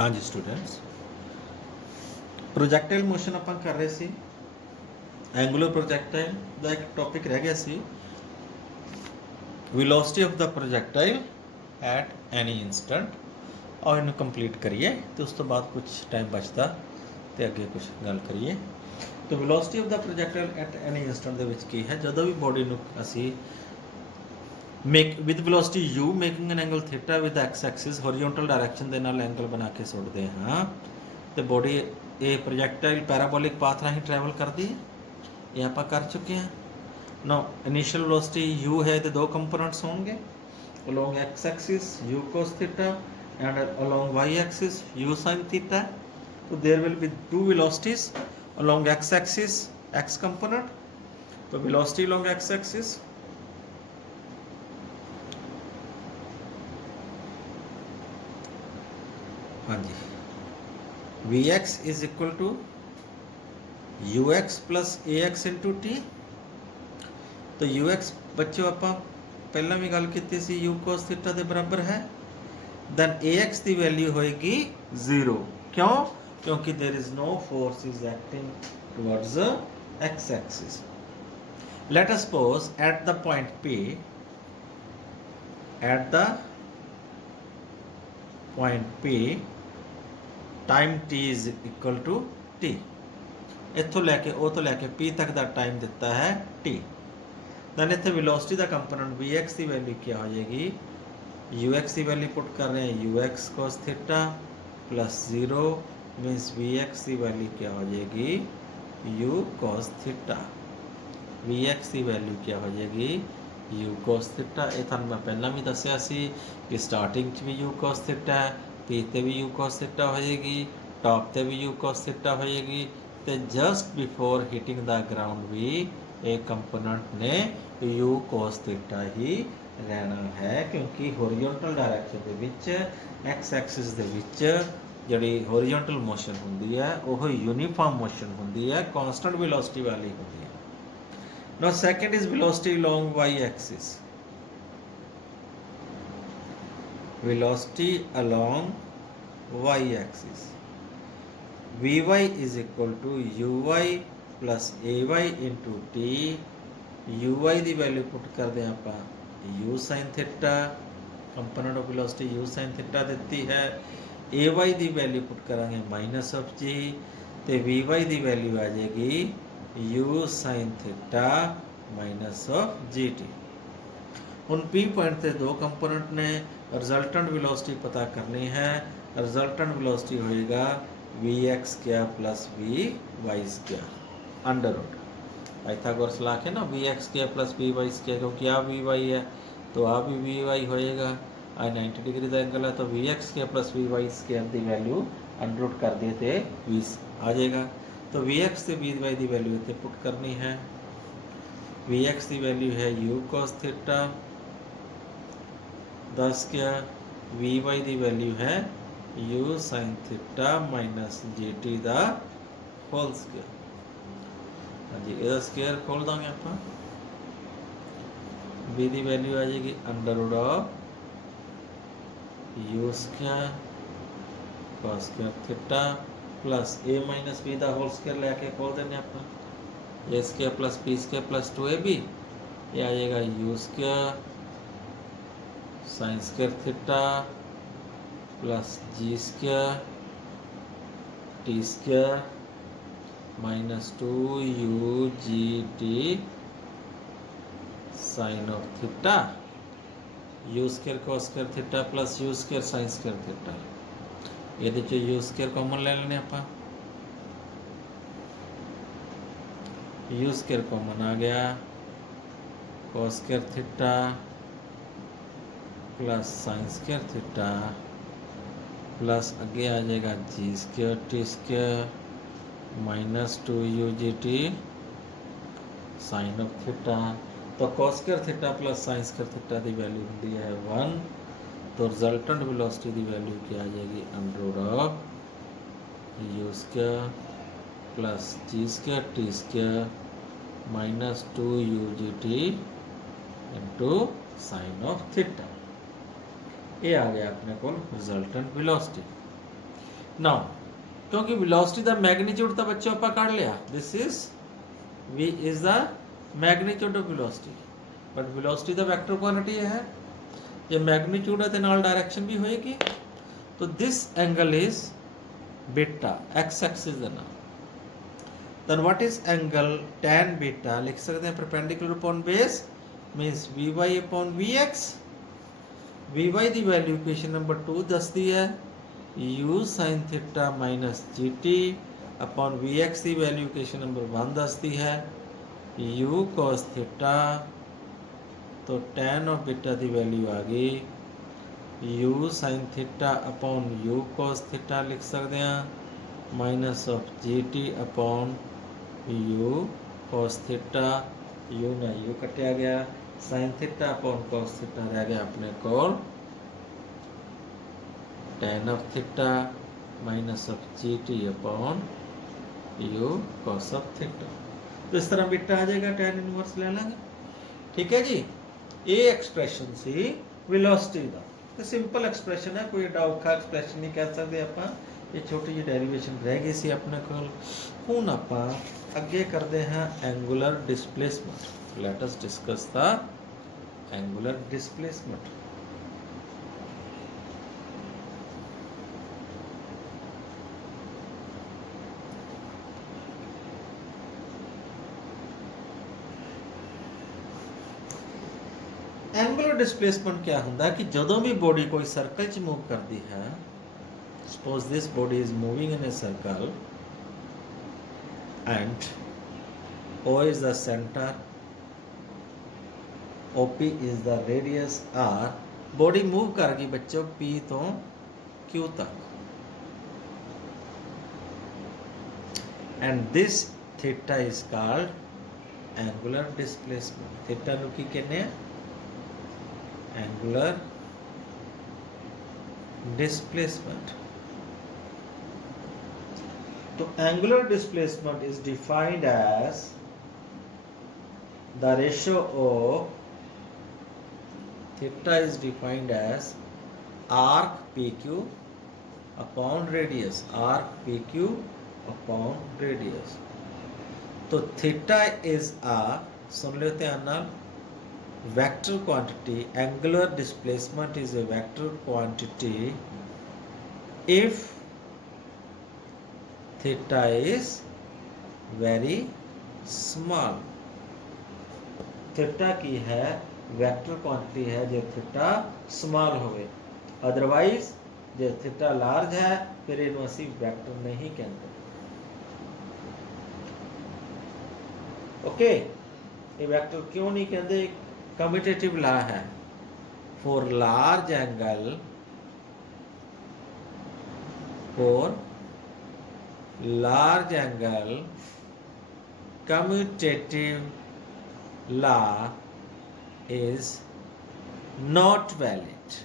हाँ जी students, प्रोजैक्टाइल motion ਆਪਾਂ ਕਰ ਰਹੇ ਸੀ। एंगुलर प्रोजैक्टाइल ਦਾ ਇੱਕ ਟੌਪਿਕ ਰਹਿ ਗਿਆ ਸੀ, velocity of the projectile at any instant. और ਇਹਨੂੰ ਕੰਪਲੀਟ ਕਰੀਏ ਤੇ ਉਸ ਤੋਂ ਬਾਅਦ ਕੁਝ ਟਾਈਮ ਬਚਦਾ ਤੇ ਅੱਗੇ ਕੁਝ ਗੱਲ ਕਰੀਏ। तो velocity of the projectile at any instant ਦੇ ਵਿੱਚ ਕੀ ਹੈ, ਜਦੋਂ ਵੀ ਬੋਡੀ ਨੂੰ ਅਸੀਂ make with velocity u making an angle theta with x axis horizontal direction ਦੇ ਨਾਲ ਐਂਗਲ ਬਣਾ ਕੇ ਸੁੱਟਦੇ ਹਾਂ ਤੇ ਬੋਡੀ ਇਹ ਪ੍ਰੋਜੈਕਟਾਈਲ ਪੈਰਾਬੋਲਿਕ ਪਾਥ ਰਾਹੀਂ ਟਰੈਵਲ ਕਰਦੀ ਹੈ। ਇਹ ਆਪਾਂ ਕਰ ਚੁੱਕੇ ਹਾਂ। नो इनिशियल वेलोसिटी u है तो दो कंपोनेंट्स होंगे, along x axis u cos theta and along y axis u sin theta. तो there will be two velocities along x axis x component. तो वेलोसिटी अलोंग x एक्सिस हाँ जी vx is equal to ux plus ax into t. तो ux बच्चों आप पहला भी गल की सी u cos थीटा के बराबर है, दैन ax की वैल्यू होएगी 0। क्यों? क्योंकि there is no force is acting towards x axis. Let us suppose at the point P, at the point P time t is equal to t। इत्थों लैके ओ तो लैके P तक का टाइम दिता है t। दैन इतने वेलोसिटी का कंपोनेंट vx की वैल्यू क्या हो जाएगी, ux की वैल्यू पुट कर रहे हैं ux cos theta plus 0 means vx की वैल्यू क्या हो जाएगी u cos थीटा। vx की वैल्यू क्या हो जाएगी u cos थीटा। ये थानू मैं पहला भी दसिया सी कि स्टार्टिंग भी u cos थीटा है, P ते भी u cos थीटा हो जाएगी, टॉप ते भी u cos थीटा हो जाएगी, तो just before hitting the ground भी एक कंपोनेंट ने u cos थीटा ही रहना है, क्योंकि होरीजोनटल डायरैक्शन दे विच x एक्सिस दे विच जिहड़ी होरीजोनटल मोशन हुंदी है वो यूनीफॉर्म मोशन हुंदी है, कांस्टेंट वेलोसिटी वाली हुंदी है। Now second is velocity along y axis. Velocity along y axis vy is equal to uy plus ay into t. uy की वैल्यू पुट करते हैं आप u sin theta, component of velocity u sin theta दी है। ay की value put करेंगे minus of g, तो vy की वैल्यू आ जाएगी u sin theta minus of g t. हुण P पॉइंट से दो कंपोनेंट ने, रिजल्टेंट वेलोसिटी पता करनी है। रिजल्टेंट वेलोसिटी होएगा vx square plus vy square under root Pythagoras ला के ना vx square plus vy square, क्योंकि आ vy है तो आ भी vy होएगा। आ 90 डिग्री का एंगल है तो vx square plus vy square की वैल्यू अंडर रूट कर दिए तो 20 आ जाएगा। तो vx से vy की वैल्यू इतने पुट करनी है। vx की वैल्यू है u cos theta 10 square, vy की वैल्यू है u sin theta minus G T का होल स्क्वायर। हाँ जी, यदा स्क्वायर खोल देंगे आप, बी की वैल्यू आ जाएगी under root of u square cos square theta plus a minus b का होल स्क्वायर लैके खोल देने आप। A square plus b square plus 2ab, ये आ जाएगा u square sine square theta plus g square t square minus 2u g t sine of theta, u square cos square theta plus u square sine square theta. ये u square common ले लेने आप, u square common आ गया, cos square theta plus sine square theta plus अगे आ जाएगा g square t square minus 2u g t sine of theta. तो cos square theta plus sine square theta की वैल्यू होती है 1। तो रिजल्टेंट वेलोसिटी की वैल्यू क्या आ जाएगी under root of u square plus g square t square minus 2u g t into sine of theta. ये आ गया अपने को रिजल्टेंट वेलोसिटी। नाउ क्योंकि वेलोसिटी दा मैग्नीट्यूड तो बच्चों ਆਪਾਂ ਕੱਢ ਲਿਆ, this is v is the magnitude of velocity, but velocity दा वेक्टर क्वांटिटी है, ये मैग्नीट्यूड है तो नाल डायरेक्शन भी होएगी, तो this angle is beta, x axis है ना। Then what is angle tan beta, लिख सकते हैं perpendicular upon base means vy upon vx। vy दी वैल्यू इक्वेशन नंबर 2 दसदी है u sin theta minus gt upon vx दी वैल्यू इक्वेशन नंबर 1 दसदी है u cos थीटा, तो tan ऑफ बीटा की वैल्यू आ गई u sin theta upon u cos theta लिख सकते हैं minus of gt upon u cos theta, u ना u कटिया गया, sin theta upon cos theta रह गया अपने को tan of theta minus of gt upon u cos of theta. तो इस तरह बीटा आ जाएगा, tan इनवर्स ले लेंगे। ठीक है जी, ये एक्सप्रैशन सी वेलोसिटी का, तो सिंपल एक्सप्रैशन है, कोई एडा औखा एक्सप्रैशन नहीं कह सकते आप। ये छोटी जी डेरिवेशन रह गई सी अपने को। हुण आप अगे करते हैं angular displacement. Let us discuss the angular displacement. Angular displacement क्या होता है कि जदों भी बॉडी कोई सर्कल च मूव करती है, suppose this body is moving in a circle and O is the center, OP is the radius R, body move कर गई बच्चों P तो Q तक, and this theta is called angular displacement। theta ਨੂੰ ਕੀ ਕਹਿੰਦੇ ਆ? angular displacement। तो angular displacement is defined as the ratio of theta is defined as arc PQ upon radius, arc PQ upon radius। तो theta is a, सुन लो ध्यान नाल, vector quantity। angular displacement is a vector quantity if theta is very small। Theta की है vector quantity है जो theta small होवे, otherwise जो theta large है फिर इन्हों असी वेक्टर नहीं कहते। ओके, ये वेक्टर क्यों नहीं कहते? कम्यूटेटिव लॉ है, for large angle, for large angle commutative law is not valid।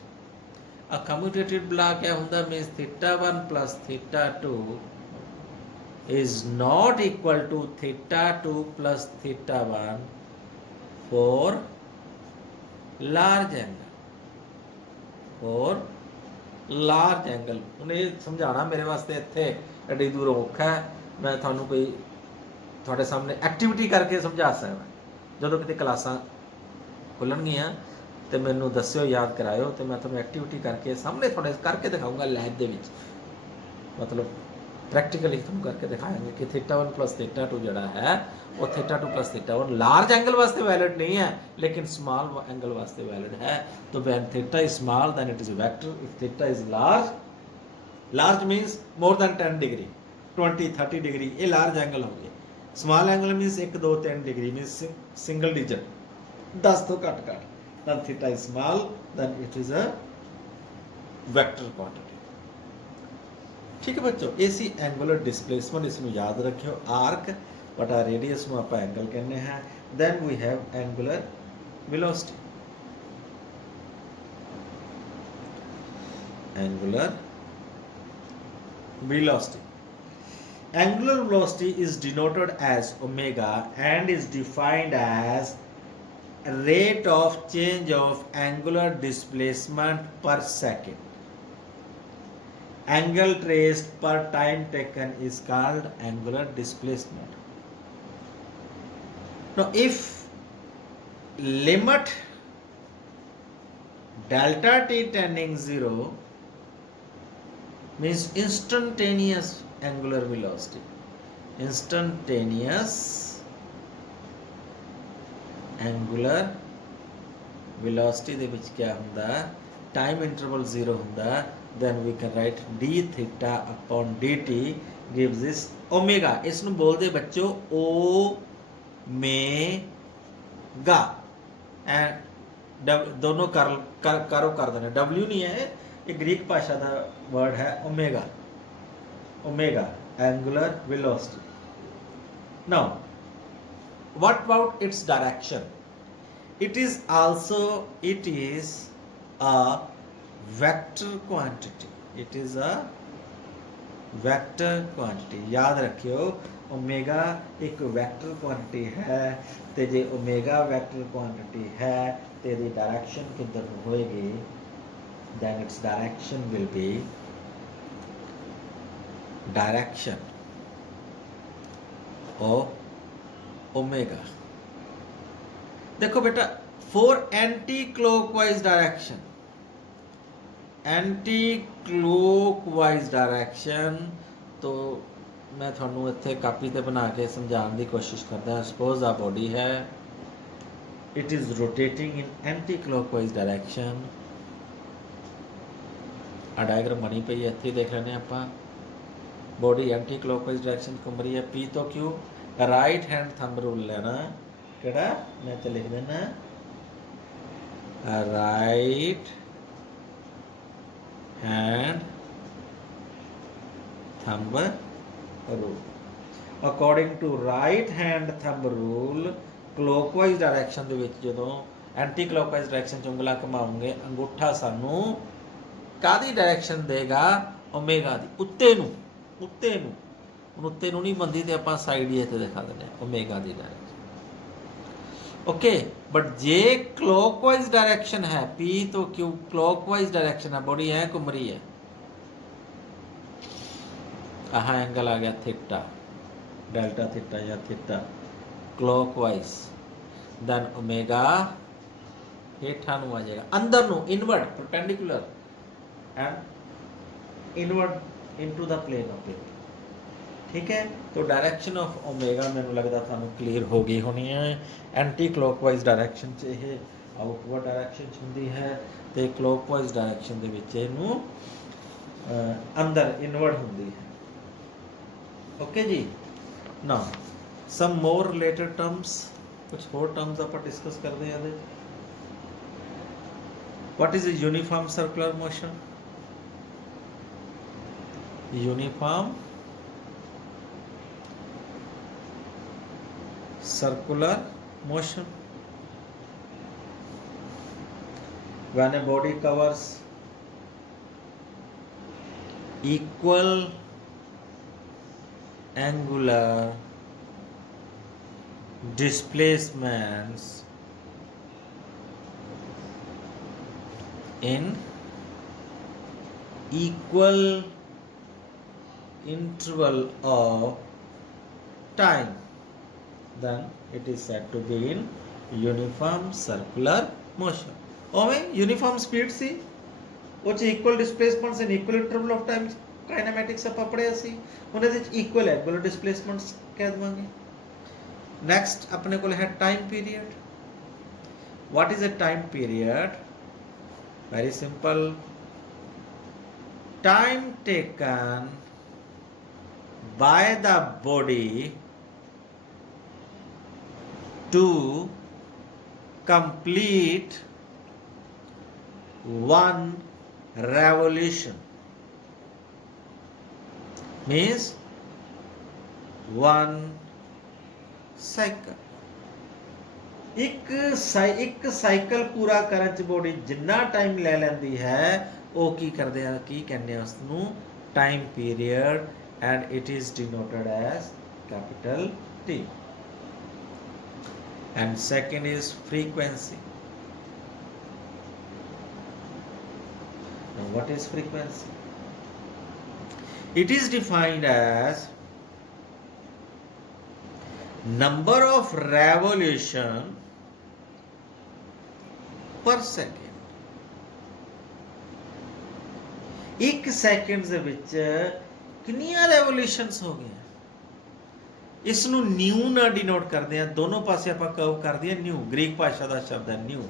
a commutative law क्या होता है? means theta 1 plus theta 2 is not equal to theta 2 plus theta 1 for large angle, for large angle। उन्हें समझाना मेरे वास्ते इत्थे AD दूर औखा है, मैं थानू कोई थोड़े सामने एक्टिविटी करके समझा सकदा। जदों किते क्लासां खुलणगीਆਂ तो मैनू दस्सिओ, याद कराओ, तो मैं थानू एक्टिविटी करके सामने थोड़े करके दिखाऊंगा लैब दे विच, मतलब प्रैक्टिकली थानू करके दिखाएंगे कि थीटा 1 प्लस थीटा 2 जिहड़ा है वो theta 2 plus theta 1 large angle वास्ते वैलिड नहीं है, लेकिन स्मॉल एंगल वास्ते वैलिड है। तो when theta is small then it is a vector, if theta is large, large means more than 10 degree, 20-30 degree, ये लार्ज एंगल हो गया। Small angle means 1-2-3 degree means single digit, 10 तो घट घट, then theta is small, then it is a vector quantity. ठीक है बच्चों, इसी एंगुलर डिस्प्लेसमेंट इसमें याद रखियो, आर्क बटा रेडियस में आप एंगल कहने हैं। Then we have angular velocity. Angular velocity, angular velocity is denoted as omega and is defined as rate of change of angular displacement per second। angle traced per time taken is called angular displacement. Now if limit delta t tending 0 means instantaneous angular velocity. Instantaneous angular velocity ਦੇ ਵਿੱਚ क्या ਹੁੰਦਾ, time interval 0 ਹੁੰਦਾ, then we can write d theta upon dt gives this omega. ਇਸ ਨੂੰ ਬੋਲਦੇ ਬੱਚੋ omega and दोनों करो कर देना, w नहीं है, ये ग्रीक भाषा का वर्ड है omega. Omega angular velocity. Now what about its direction? It is a vector quantity. It is a vector quantity. याद रखियो ओमेगा एक वेक्टर क्वांटिटी है, ते जे ओमेगा वेक्टर क्वांटिटी है ते दी डायरेक्शन किधर ਨੂੰ होएगी, then its direction will be direction of omega. देखो बेटा, for anti clockwise direction, anti clockwise direction तो मैं थोनू इत्थे कापी ते बना के समझाने की कोशिश करदा. सपोज आ बॉडी है, it is rotating in anti clockwise direction. आ डायग्राम बनी पई है, इत्थे देख लेने आपां. बॉडी एंटी क्लॉकवाइज डायरेक्शन घूम रही है, पी तो Q. Right hand thumb rule लेना, केड़ा मैं तो लिख देना right hand thumb rule. According to right hand thumb rule clockwise direction दे विच जदों एंटी क्लॉकवाइज डायरेक्शन च उंगलां घुमाओगे, अंगूठा सानू कादी डायरेक्शन देगा, ओमेगा दी, उत्ते नू. उत्ते नू हुण उत्ते नू नहीं बनदी ते आपां साइड ही इत्थे दिखा दिंदे ओमेगा दी डायरेक्शन. ओके, बट जे क्लॉकवाइज डायरेक्शन है, पी तो क्यू क्लॉकवाइज डायरेक्शन है, बॉडी है घूम रही है, आह एंगल आ गया थीटा, डेल्टा थीटा या थीटा क्लॉकवाइज, देन ओमेगा हेठा नू आ जाएगा, अंदर नू inward perpendicular and inward into the plane of paper. ठीक है, तो डायरेक्शन ऑफ ओमेगा मैंने लगता थानू क्लीयर हो गई होनी है. एंटी क्लॉकवाइज डायरेक्शन च ये आउटवर्ड डायरेक्शन हुंदी है, तो क्लॉकवाइज डायरेक्शन दे विच इहनू अंदर इनवर्ड हुंदी है. ओके जी. Now some more related terms, कुछ होर टर्म्स आप डिस्कस करते हैं. What is a uniform circular motion? Uniform circular motion, when a body covers equal angular displacements in equal interval of time, then it is said to be in uniform circular motion. ओमें uniform speed सी, वो च equal displacements in equal interval of time kinematics ਆਪਾਂ ਪੜਿਆ ਸੀ, ਉਹਦੇ ਵਿੱਚ equal angular ਡਿਸਪਲੇਸਮੈਂਟਸ ਕਹਿ ਦਵਾਂਗੇ. Next ਆਪਣੇ ਕੋਲ ਹੈ time period. What is a time period? Very simple, time taken by the body to complete one revolution, means one cycle. एक साइकिल पूरा करन च बॉडी जिन्ना टाइम ले लेंदी है, वो की करदे हैं, की कहने उस नू time period, and it is denoted as capital T. And second is frequency. Now what is frequency? It is defined as number of revolution per second. एक सेकंड ਦੇ ਵਿੱਚ ਕਿੰਨੀਆਂ ਰੈਵੋਲੂਸ਼ਨਸ ਹੋ ਗਈਆਂ। ਇਸ ਨੂੰ ਨਿਊ ਨਾਲ ਡਿਨੋਟ ਕਰਦੇ ਆ, ਦੋਨੋਂ ਪਾਸੇ ਆਪਾਂ ਕਰਵ ਕਰਦੇ ਆ ਨਿਊ, ਗ੍ਰੀਕ ਭਾਸ਼ਾ ਦਾ ਸ਼ਬਦ ਹੈ ਨਿਊ,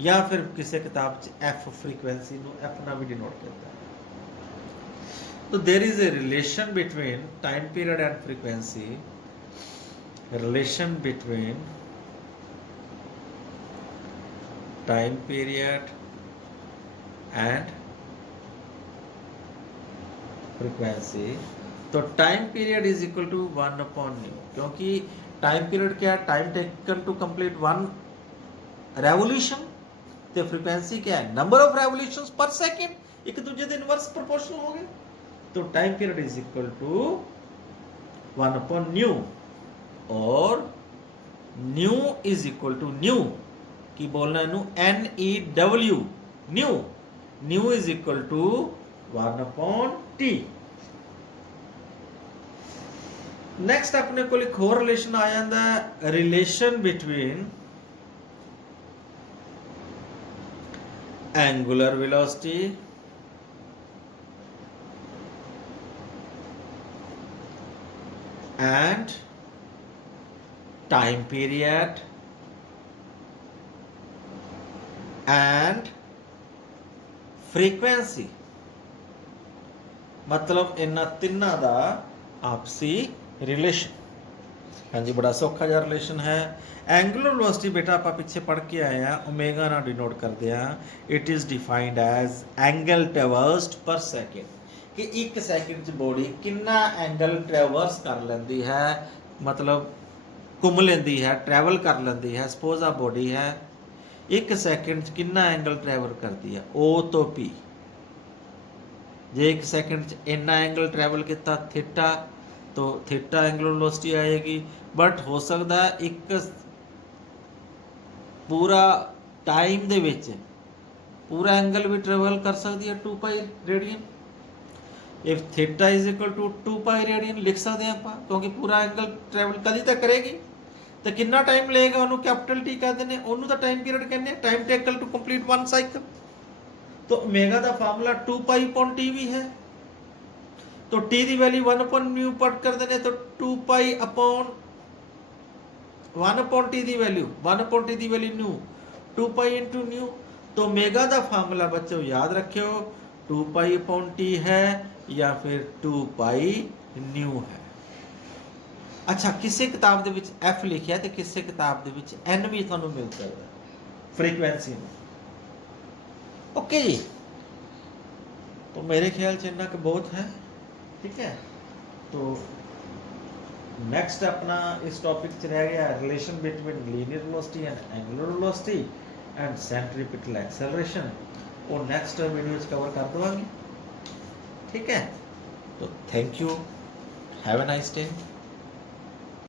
ਜਾਂ ਫਿਰ ਕਿਸੇ ਕਿਤਾਬ 'ਚ ਐਫ ਫ੍ਰੀਕੁਐਂਸੀ ਨੂੰ ਐਫ ਨਾਲ ਵੀ ਡਿਨੋਟ ਕਰਦਾ ਹੈ। So there is a relation between time period and frequency, a relation between time period and frequency. तो time period is equal to 1/न्यू, क्योंकि टाइम पीरियड क्या है, time taken to complete one revolution, तो frequency क्या है, number of revolutions per second, एक दूसरे के इनवर्स प्रोपोर्शनल हो गए। तो time period is equal to 1/न्यू, और nu is equal to nu की बोलना है NEW, nu, nu is equal to 1/T। Next अपने को एक होर रिलेशन आ जाता है, relation between angular velocity and time period and frequency, मतलब इन्ना तिन्ना दा आपसी रिलेशन। हाँ जी, बड़ा सौखा जिहा रिलेशन है। एंगुलर वेलोसिटी बेटा आप पिछे पढ़ के आए हैं, ओमेगा ना डिनोट करते हैं। It is defined as angle traversed per second, कि एक सैकेंड बॉडी कितना एंगल ट्रैवर्स कर लेंदी है, मतलब घूम लेंदी है, ट्रैवल कर लेंदी है। सपोज आ बॉडी है, एक सैकेंड कितना एंगल ट्रैवल करती है, O तो P। जे एक सैकेंड इन्ना एंगल ट्रैवल किया थीटा, तो थीटा एंगुलर वेलोसिटी आएगी। बट हो सकता है एक पूरा टाइम दे विच पूरा एंगल भी ट्रैवल कर सकती है 2π radian. If theta is equal to 2π radian लिख सकते हैं आप, क्योंकि पूरा एंगल ट्रैवल कभी तक करेगी, तो कितना टाइम लेगा, उन्होंने कैपिटल टी कहते हैं, उन्होंने तो टाइम पीरियड कहते हैं, time taken to complete one cycle. तो ओमेगा का फार्मूला 2π/T भी है, तो टी की वैल्यू 1/न्यू पट कर देने, तो 2π/1/T की वैल्यू 1/T की वैल्यू न्यू, 2π × न्यू। तो ओमेगा का फार्मूला बच्चों याद रखियो 2π/T है या फिर 2π/न्यू है। अच्छा, किसी किताब दे विच F लिखिया तो किसी किताब दे विच N भी तुहानू मिल सकता फ्रीक्वेंसी में। ओके जी, तो मेरे ख्याल से इतना बहुत है, ठीक है। तो नेक्स्ट अपना इस टॉपिक च रह गया relation between linear velocity and angular velocity and centripetal acceleration, और नेक्स्ट वीडियो कवर कर देवांगे, ठीक है। तो thank you, have a nice day.